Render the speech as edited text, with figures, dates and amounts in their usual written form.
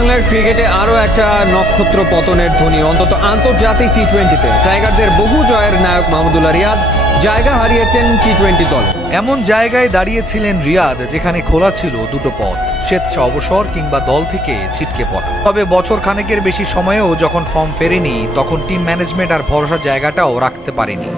বাংলার ক্রিকেটে আরও একটা নক্ষত্র পতনের ধ্বনি, অন্তত আন্তর্জাতিক টি-20-তে টাইগারদের বহু জয়ের নায়ক মাহমুদুল্লাহ রিয়াদ জায়গা হারিয়েছেন টি-20 দলে। এমন জায়গায় দাঁড়িয়েছিলেন রিয়াদ যেখানে খোলা ছিল দুটো পথ, স্বেচ্ছা অবসর কিংবা দল থেকে ছিটকে পড়া। তবে বছর খানেকের বেশি সময়েও যখন ফর্ম ফেরেনি, তখন টিম ম্যানেজমেন্ট আর ভরসার জায়গাটাও রাখতে পারেনি।